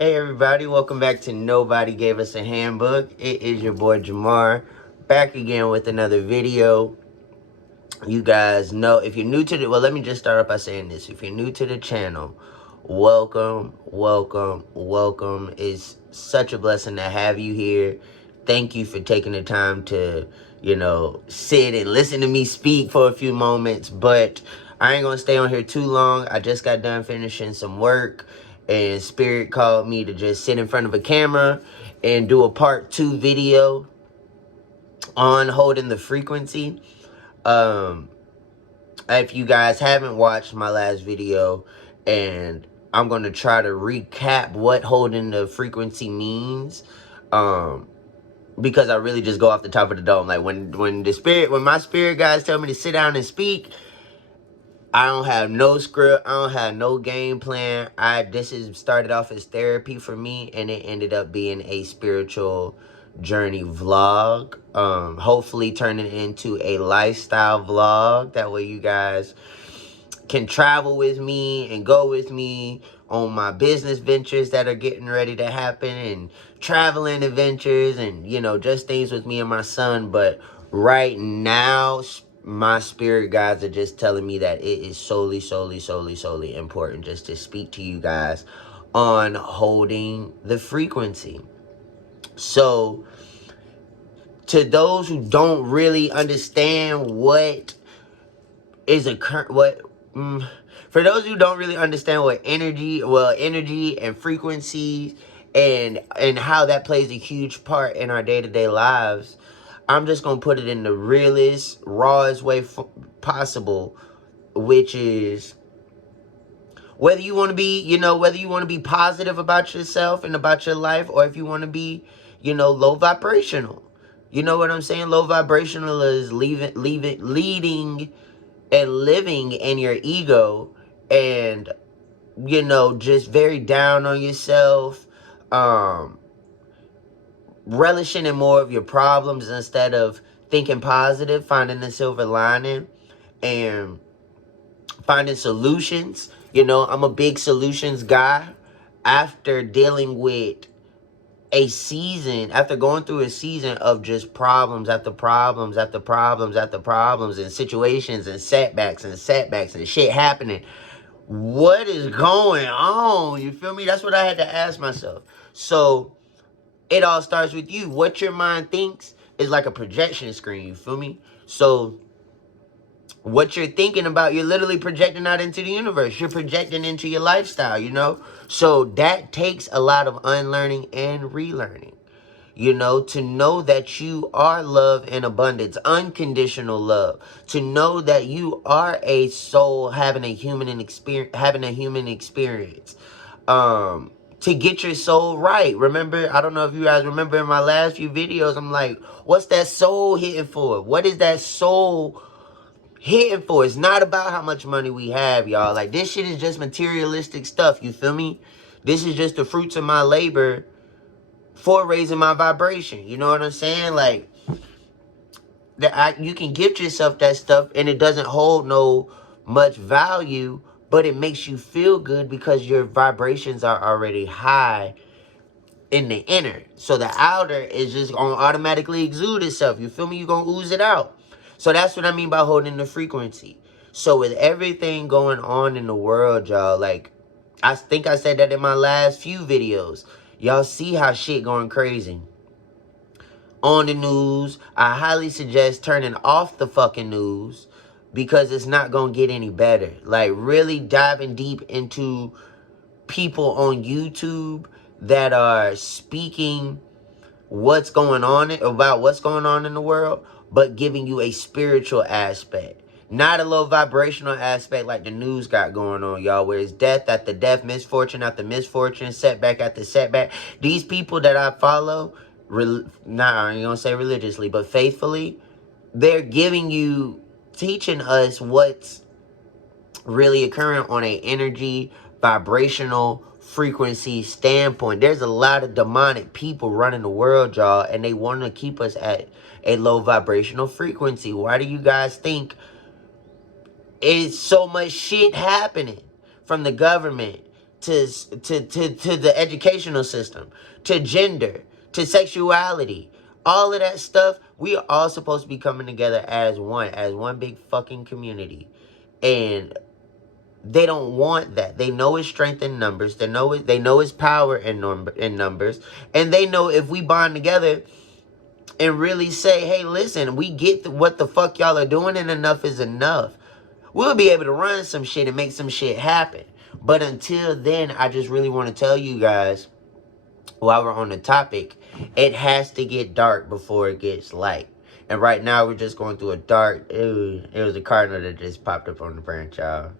Hey everybody, welcome back to Nobody Gave Us a Handbook. It is your boy Jamar, back again with another video. You guys know, if you're new to the, well, let me just start off by saying this. If you're new to the channel, welcome, welcome, welcome. It's such a blessing to have you here. Thank you for taking the time to, sit and listen to me speak for a few moments. But I ain't gonna stay on here too long. I just got done finishing some work, and Spirit called me to just sit in front of a camera and do a part 2 video on holding the frequency. If you guys haven't watched my last video, and I'm going to try to recap what holding the frequency means, because I really just go off the top of the dome. Like when my spirit guys tell me to sit down and speak, I don't have no script. I don't have no game plan. This is started off as therapy for me, and it ended up being a spiritual journey vlog. Hopefully turning it into a lifestyle vlog. That way you guys can travel with me and go with me on my business ventures that are getting ready to happen, and traveling adventures, and just things with me and my son. But right now, my spirit guides are just telling me that it is solely important just to speak to you guys on holding the frequency. So to those who don't really understand what is for those who don't really understand what energy and frequencies and how that plays a huge part in our day-to-day lives, I'm just gonna put it in the realest, rawest way possible, which is whether you want to be positive about yourself and about your life, or if you want to be, low vibrational. You know what I'm saying? Low vibrational is leading and living in your ego, and just very down on yourself, relishing in more of your problems instead of thinking positive, finding the silver lining and finding solutions. I'm a big solutions guy. After dealing with after going through a season of just problems after problems after problems after problems, and situations and setbacks and shit happening, what is going on? You feel me? That's what I had to ask myself. So it all starts with you. What your mind thinks is like a projection screen. You feel me? So what you're thinking about, you're literally projecting out into the universe. You're projecting into your lifestyle. So that takes a lot of unlearning and relearning. To know that you are love and abundance, unconditional love. To know that you are a soul having a human experience. To get your soul right. Remember, I don't know if you guys remember in my last few videos, I'm like, what's that soul hitting for? What is that soul hitting for? It's not about how much money we have, y'all. Like, this shit is just materialistic stuff. You feel me? This is just the fruits of my labor for raising my vibration. You know what I'm saying? Like, you can gift yourself that stuff and it doesn't hold no much value, but it makes you feel good because your vibrations are already high in the inner. So the outer is just gonna automatically exude itself. You feel me? You're gonna ooze it out. So that's what I mean by holding the frequency. So with everything going on in the world, y'all, like, I think I said that in my last few videos. Y'all see how shit going crazy on the news. I highly suggest turning off the fucking news, because it's not gonna get any better. Like, really diving deep into people on YouTube that are speaking about what's going on in the world, but giving you a spiritual aspect. Not a low vibrational aspect like the news got going on, y'all, where it's death after death, misfortune after misfortune, setback after setback. These people that I follow, I ain't gonna say religiously, but faithfully, they're teaching us what's really occurring on a energy, vibrational, frequency standpoint. There's a lot of demonic people running the world, y'all, and they want to keep us at a low vibrational frequency. Why do you guys think it's so much shit happening from the government to the educational system, to gender, to sexuality, all of that stuff. We are all supposed to be coming together as one big fucking community. And they don't want that. They know it's strength in numbers. They know it's power in numbers. And they know if we bond together and really say, hey, listen, we get what the fuck y'all are doing, and enough is enough, we'll be able to run some shit and make some shit happen. But until then, I just really want to tell you guys, while we're on the topic, it has to get dark before it gets light. And right now, we're just going through a dark... It was a cardinal that just popped up on the branch, y'all.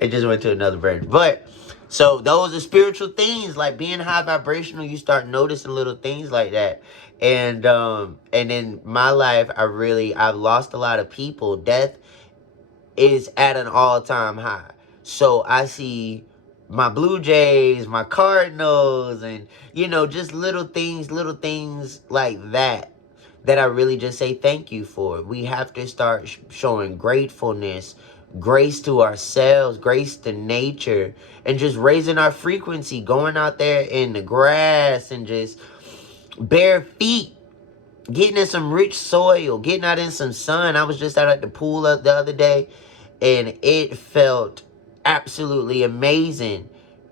It just went to another branch. But, so those are spiritual things. Like being high vibrational, you start noticing little things like that. And in my life, I've lost a lot of people. Death is at an all-time high. So I see my Blue Jays, my Cardinals, and, just little things like that I really just say thank you for. We have to start showing gratefulness, grace to ourselves, grace to nature, and just raising our frequency, going out there in the grass and just bare feet, getting in some rich soil, getting out in some sun. I was just out at the pool the other day, and it felt absolutely amazing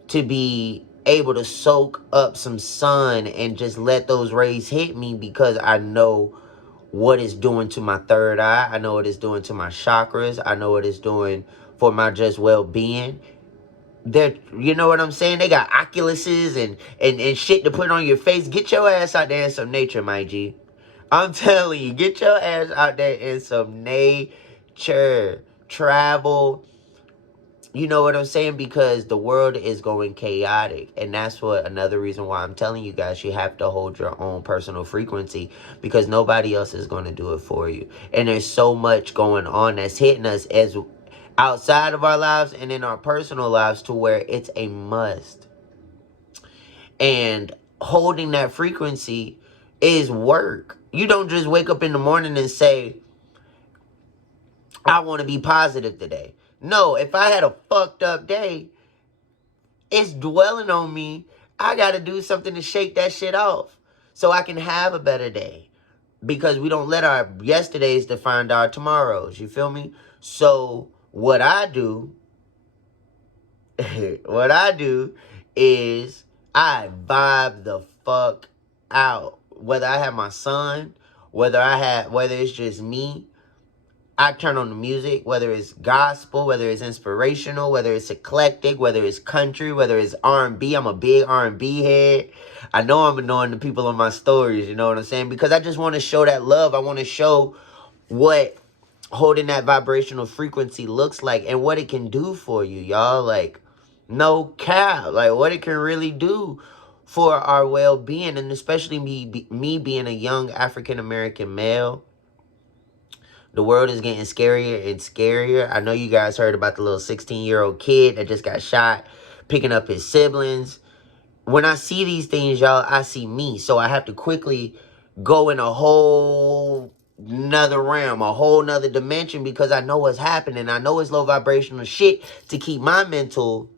to be able to soak up some sun and just let those rays hit me, because I know what it's doing to my third eye. I know what it's doing to my chakras. I know what it's doing for my just well-being. You know what I'm saying? They got oculuses and shit to put on your face. Get your ass out there in some nature, my G. I'm telling you, get your ass out there in some nature. Travel. You know what I'm saying? Because the world is going chaotic. And that's another reason why I'm telling you guys, you have to hold your own personal frequency, because nobody else is going to do it for you. And there's so much going on that's hitting us as outside of our lives and in our personal lives, to where it's a must. And holding that frequency is work. You don't just wake up in the morning and say, I want to be positive today. No, if I had a fucked up day, it's dwelling on me. I got to do something to shake that shit off so I can have a better day. Because we don't let our yesterdays define our tomorrows. You feel me? So what I do, is I vibe the fuck out. Whether I have my son, whether it's just me, I turn on the music, whether it's gospel, whether it's inspirational, whether it's eclectic, whether it's country, whether it's R&B. I'm a big R&B head. I know I'm annoying the people on my stories, you know what I'm saying? Because I just want to show that love. I want to show what holding that vibrational frequency looks like and what it can do for you, y'all. Like, no cap. Like, what it can really do for our well-being. And especially me being a young African-American male. The world is getting scarier and scarier. I know you guys heard about the little 16-year-old kid that just got shot picking up his siblings. When I see these things, y'all, I see me. So I have to quickly go in a whole nother realm, a whole nother dimension, because I know what's happening. I know it's low vibrational shit to keep my mental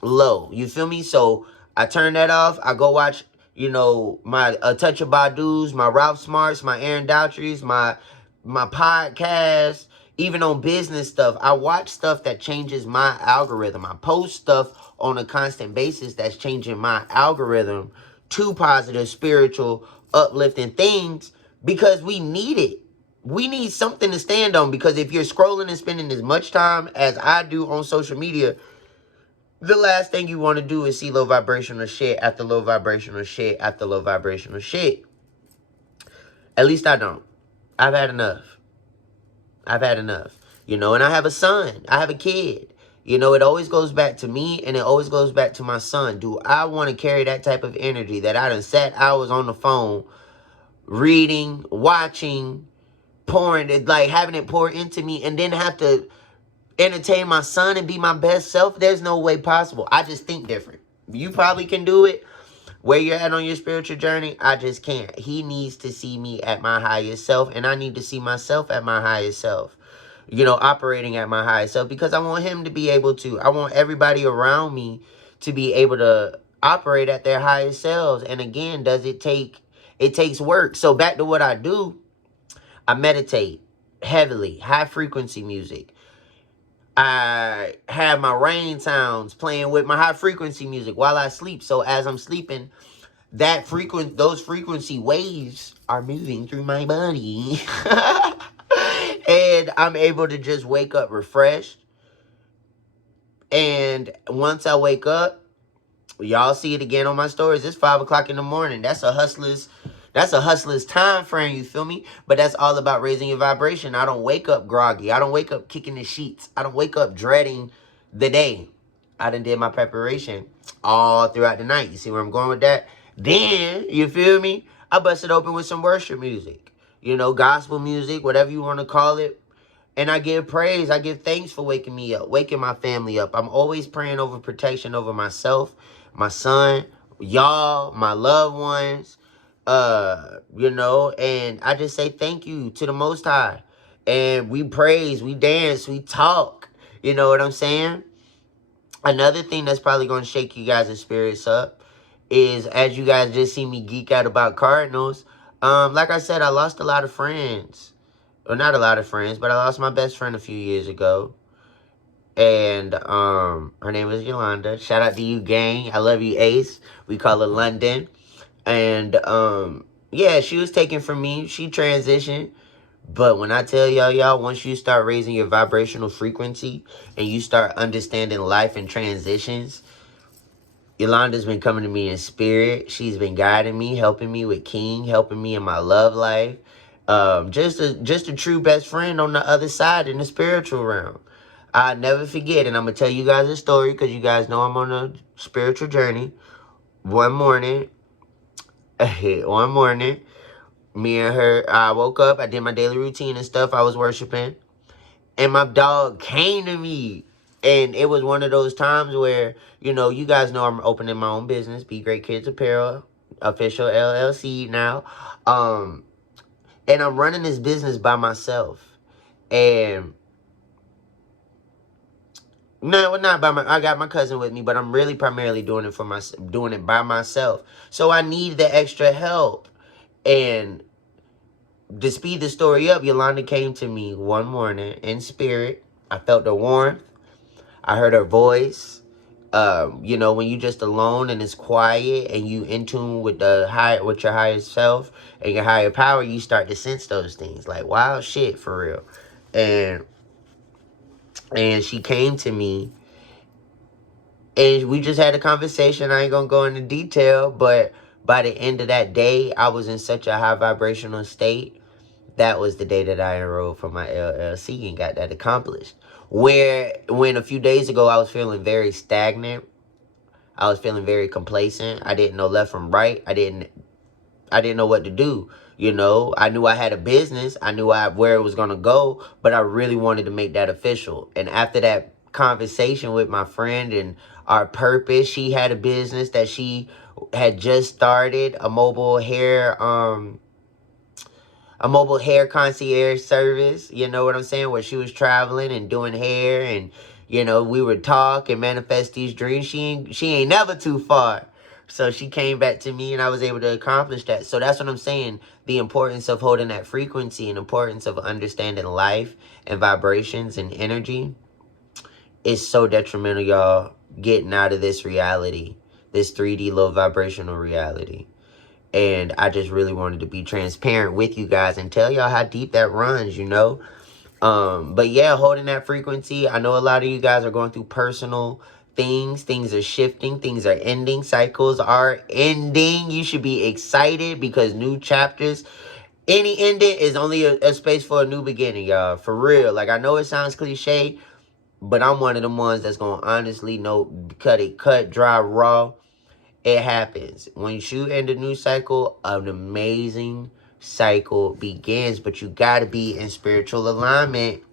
low. You feel me? So I turn that off. I go watch, my A Touch of Badu's, my Ralph Smarts, my Aaron Daughtry's, my podcast, even on business stuff. I watch stuff that changes my algorithm. I post stuff on a constant basis that's changing my algorithm to positive, spiritual, uplifting things, because we need it. We need something to stand on, because if you're scrolling and spending as much time as I do on social media, the last thing you want to do is see low vibrational shit after low vibrational shit after low vibrational shit. At least I don't. I've had enough. And I have a son. I have a kid. It always goes back to me, and it always goes back to my son. Do I want to carry that type of energy that I done sat hours on the phone, reading, watching, pouring it, like having it pour into me, and then have to entertain my son and be my best self? There's no way possible. I just think different. You probably can do it. Where you're at on your spiritual journey, I just can't. He needs to see me at my highest self, and I need to see myself at my highest self. operating at my highest self, because I want him to be able to. I want everybody around me to be able to operate at their highest selves. And again, it takes work. So back to what I do, I meditate heavily, high frequency music. I have my rain sounds playing with my high frequency music while I sleep. So as I'm sleeping, those frequency waves are moving through my body. And I'm able to just wake up refreshed. And once I wake up, y'all see it again on my stories. It's 5 o'clock in the morning. That's a hustler's time frame, you feel me? But that's all about raising your vibration. I don't wake up groggy. I don't wake up kicking the sheets. I don't wake up dreading the day. I done did my preparation all throughout the night. You see where I'm going with that? Then, you feel me? I bust it open with some worship music. Gospel music, whatever you want to call it. And I give praise. I give thanks for waking me up, waking my family up. I'm always praying over protection over myself, my son, y'all, my loved ones, and I just say thank you to the Most High. And we praise, we dance, we talk. You know what I'm saying? Another thing that's probably going to shake you guys' spirits up is, as you guys just see me geek out about Cardinals, like I said, I lost a lot of friends. Well, not a lot of friends, but I lost my best friend a few years ago. And her name was Yolanda. Shout out to you, gang. I love you, Ace. We call her London. And yeah, she was taken from me. She transitioned. But when I tell y'all, once you start raising your vibrational frequency and you start understanding life and transitions, Yolanda's been coming to me in spirit. She's been guiding me, helping me with King, helping me in my love life. Just a true best friend on the other side in the spiritual realm. I never forget, and I'm gonna tell you guys a story because you guys know I'm on a spiritual journey. One morning, me and her, I woke up, I did my daily routine and stuff. I was worshiping, and my dog came to me. And it was one of those times where, you guys know I'm opening my own business, Be Great Kids Apparel, official LLC now. And I'm running this business by myself. And no, not by I got my cousin with me, but I'm really primarily doing it by myself. So I need the extra help. And to speed the story up, Yolanda came to me one morning in spirit. I felt the warmth. I heard her voice. When you just alone and it's quiet and you in tune with with your higher self and your higher power, you start to sense those things like, wow, shit, for real. And she came to me and we just had a conversation. I ain't gonna go into detail, but by the end of that day, I was in such a high vibrational state. That was the day that I enrolled for my LLC and got that accomplished. When a few days ago, I was feeling very stagnant. I was feeling very complacent. I didn't know left from right. I didn't know what to do. I knew I had a business. I knew where it was going to go, but I really wanted to make that official. And after that conversation with my friend and our purpose, she had a business that she had just started, a mobile hair concierge service, you know what I'm saying, where she was traveling and doing hair, and we would talk and manifest these dreams. She ain't never too far. So she came back to me and I was able to accomplish that. So that's what I'm saying. The importance of holding that frequency and importance of understanding life and vibrations and energy is so detrimental, y'all, getting out of this reality, this 3D low vibrational reality. And I just really wanted to be transparent with you guys and tell y'all how deep that runs, But yeah, holding that frequency. I know a lot of you guys are going through personal things. Things are shifting. Things are ending. Cycles are ending. You should be excited because new chapters. Any ending is only a space for a new beginning, y'all. For real. Like, I know it sounds cliche, but I'm one of them ones that's going to honestly cut, dry, raw. It happens. When you end a new cycle, an amazing cycle begins. But you got to be in spiritual alignment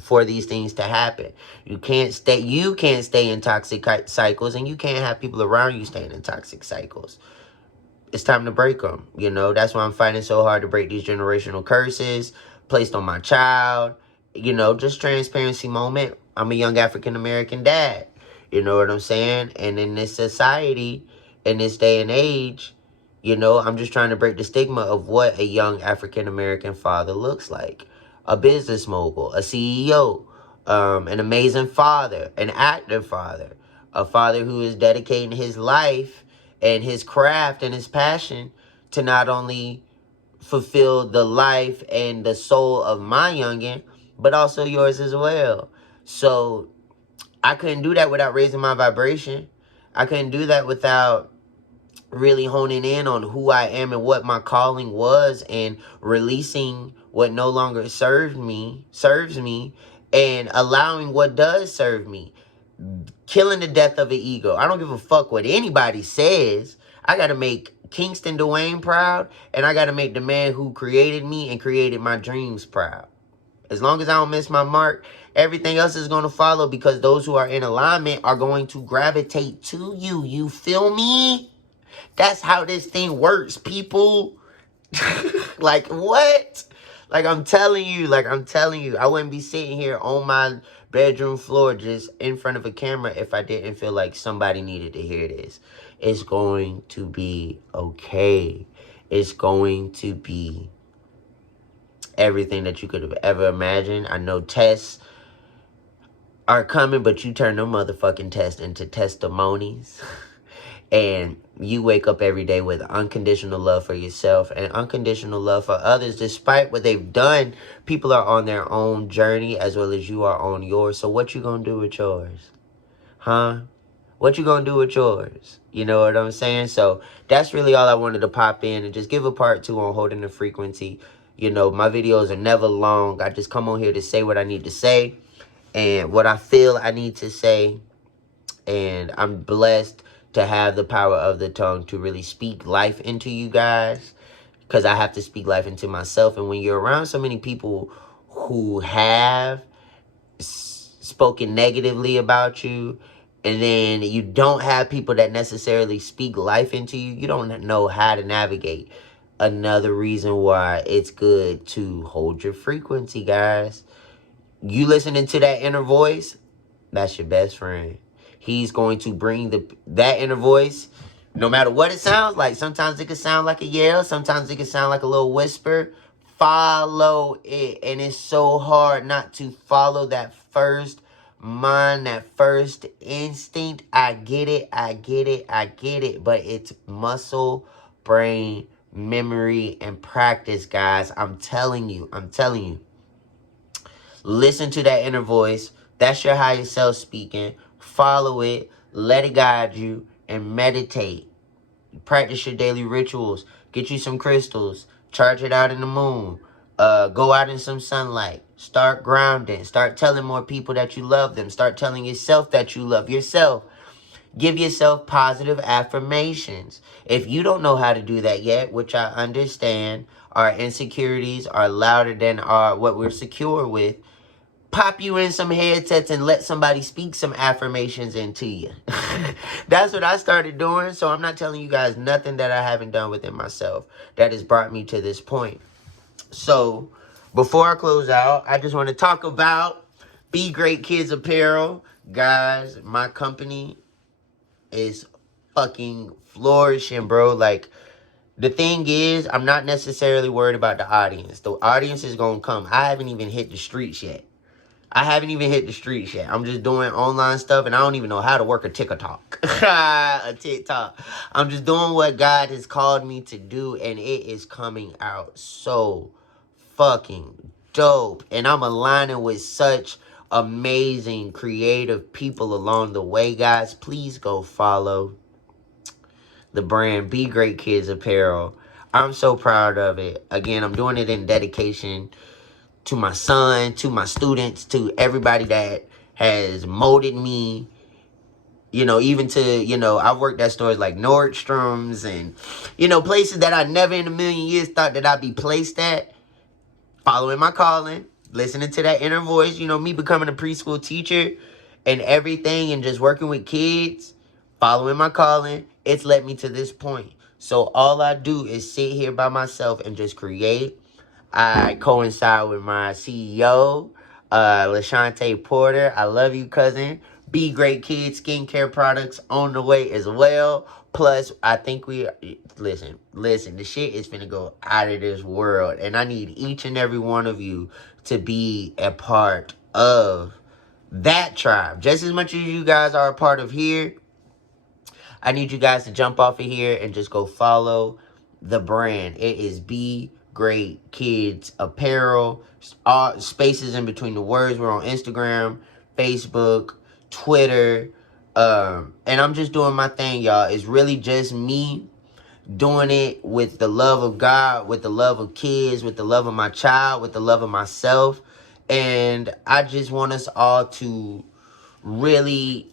for these things to happen. You can't stay in toxic cycles, and you can't have people around you staying in toxic cycles. It's time to break them. That's why I'm fighting so hard to break these generational curses placed on my child. you know, just transparency moment. I'm a young African American dad. You know what I'm saying? And in this society, in this day and age, you know, I'm just trying to break the stigma of what a young African American father looks like. A business mogul, a CEO, an amazing father, an active father, a father who is dedicating his life and his craft and his passion to not only fulfill the life and the soul of my youngin, but also yours as well. So I couldn't do that without raising my vibration. I couldn't do that without really honing in on who I am and what my calling was, and releasing what no longer serves me, and allowing what does serve me. Killing the death of an ego. I don't give a fuck what anybody says. I gotta make Kingston Dwayne proud, and I gotta make the man who created me and created my dreams proud. As long as I don't miss my mark, everything else is going to follow, because those who are in alignment are going to gravitate to you. You feel me? That's how this thing works, people. Like, what? Like, I'm telling you, I wouldn't be sitting here on my bedroom floor just in front of a camera if I didn't feel like somebody needed to hear this. It's going to be okay. It's going to be everything that you could have ever imagined. I know tests are coming, but you turn them motherfucking tests into testimonies. And you wake up every day with unconditional love for yourself and unconditional love for others. Despite what they've done, people are on their own journey as well as you are on yours. So what you gonna do with yours? Huh? What you gonna do with yours? You know what I'm saying? So that's really all I wanted to pop in and just give a part 2 on holding the frequency. You know, my videos are never long. I just come on here to say what I need to say and what I feel I need to say. And I'm blessed to have the power of the tongue to really speak life into you guys, because I have to speak life into myself. And when you're around so many people who have spoken negatively about you, and then you don't have people that necessarily speak life into you, you don't know how to navigate. Another reason why it's good to hold your frequency, guys. You listening to that inner voice, that's your best friend. He's going to bring that inner voice, no matter what it sounds like. Sometimes it can sound like a yell. Sometimes it can sound like a little whisper. Follow it. And it's so hard not to follow that first mind, that first instinct. I get it. I get it. I get it. But it's muscle, brain, memory, and practice, guys. I'm telling you. I'm telling you. Listen to that inner voice. That's your higher self speaking. Follow it. Let it guide you. And meditate. Practice your daily rituals. Get you some crystals. Charge it out in the moon. Go out in some sunlight. Start grounding. Start telling more people that you love them. Start telling yourself that you love yourself. Give yourself positive affirmations. If you don't know how to do that yet, which I understand, our insecurities are louder than what we're secure with. Pop you in some headsets and let somebody speak some affirmations into you. That's what I started doing. So I'm not telling you guys nothing that I haven't done within myself that has brought me to this point. So before I close out, I just want to talk about Be Great Kids Apparel. Guys, my company is fucking flourishing, bro. Like, the thing is, I'm not necessarily worried about the audience. The audience is going to come. I haven't even hit the streets yet. I'm just doing online stuff, and I don't even know how to work a TikTok. A TikTok. I'm just doing what God has called me to do, and it is coming out so fucking dope. And I'm aligning with such amazing, creative people along the way, guys. Please go follow the brand Be Great Kids Apparel. I'm so proud of it. Again, I'm doing it in dedication to my son, to my students, to everybody that has molded me, you know, even to, you know, I've worked at stores like Nordstrom's and, you know, places that I never in a million years thought that I'd be placed at. Following my calling, listening to that inner voice, you know, me becoming a preschool teacher and everything, and just working with kids, following my calling, it's led me to this point. So all I do is sit here by myself and just create. I coincide with my CEO. Lashante Porter, I love you, cousin. Be Great Kids skincare products on the way as well. Plus, I think listen, the shit is finna go out of this world. And I need each and every one of you to be a part of that tribe. Just as much as you guys are a part of here, I need you guys to jump off of here and just go follow the brand. It is Be Great Kids Apparel. All spaces in between the words. We're on Instagram, Facebook, Twitter. And I'm just doing my thing, y'all. It's really just me doing it with the love of God, with the love of kids, with the love of my child, with the love of myself. And I just want us all to really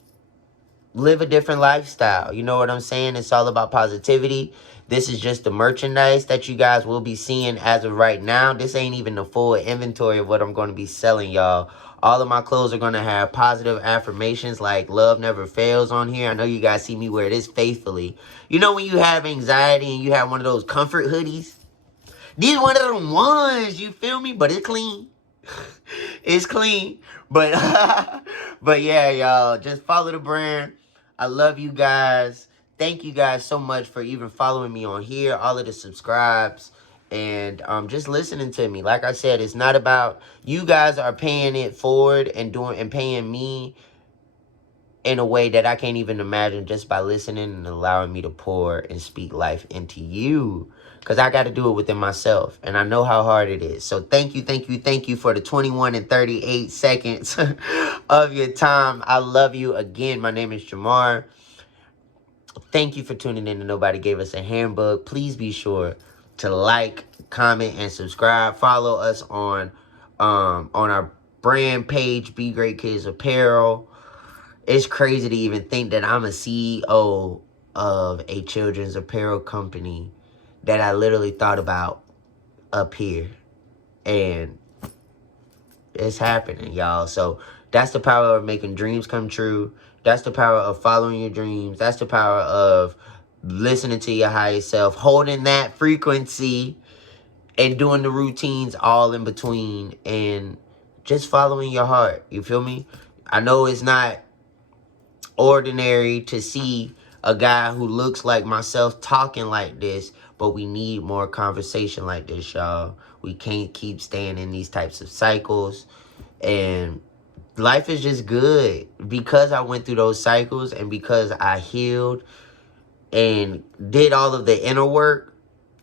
live a different lifestyle. You know what I'm saying? It's all about positivity. This is just the merchandise that you guys will be seeing as of right now. This ain't even the full inventory of what I'm going to be selling, y'all. All of my clothes are going to have positive affirmations like love never fails on here. I know you guys see me wear this faithfully. You know when you have anxiety and you have one of those comfort hoodies? These one of them ones, you feel me? But it's clean. It's clean. But but yeah, y'all, just follow the brand. I love you guys. Thank you guys so much for even following me on here, all of the subscribes, and just listening to me. Like I said, it's not about you guys are paying it forward and paying me in a way that I can't even imagine just by listening and allowing me to pour and speak life into you. Because I got to do it within myself. And I know how hard it is. So thank you for the 21 and 38 seconds of your time. I love you again. My name is Jamar. Thank you for tuning in to Nobody Gave Us a Handbook. Please be sure to like, comment, and subscribe. Follow us on our brand page, Be Great Kids Apparel. It's crazy to even think that I'm a CEO of a children's apparel company that I literally thought about up here. And it's happening, y'all. So that's the power of making dreams come true. That's the power of following your dreams. That's the power of listening to your higher self, holding that frequency and doing the routines all in between and just following your heart. You feel me? I know it's not ordinary to see a guy who looks like myself talking like this, but we need more conversation like this, y'all. We can't keep staying in these types of cycles, and life is just good because I went through those cycles and because I healed and did all of the inner work.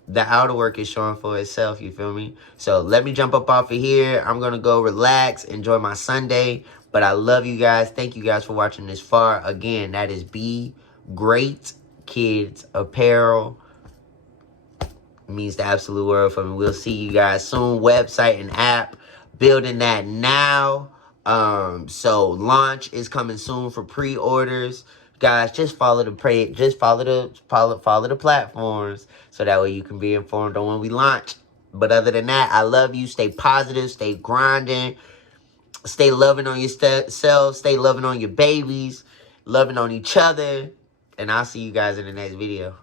The outer work is showing for itself, you feel me? So let me jump up off of here. I'm going to go relax, enjoy my Sunday. But I love you guys. Thank you guys for watching this far. Again, that is Be Great Kids Apparel. It means the absolute world for me. We'll see you guys soon. Website and app. Building that now. So launch is coming soon for pre-orders. Guys, just follow the platforms so that way you can be informed on when we launch. But other than that, I love you. Stay positive, stay grinding, stay loving on yourself, stay loving on your babies, loving on each other, and I'll see you guys in the next video.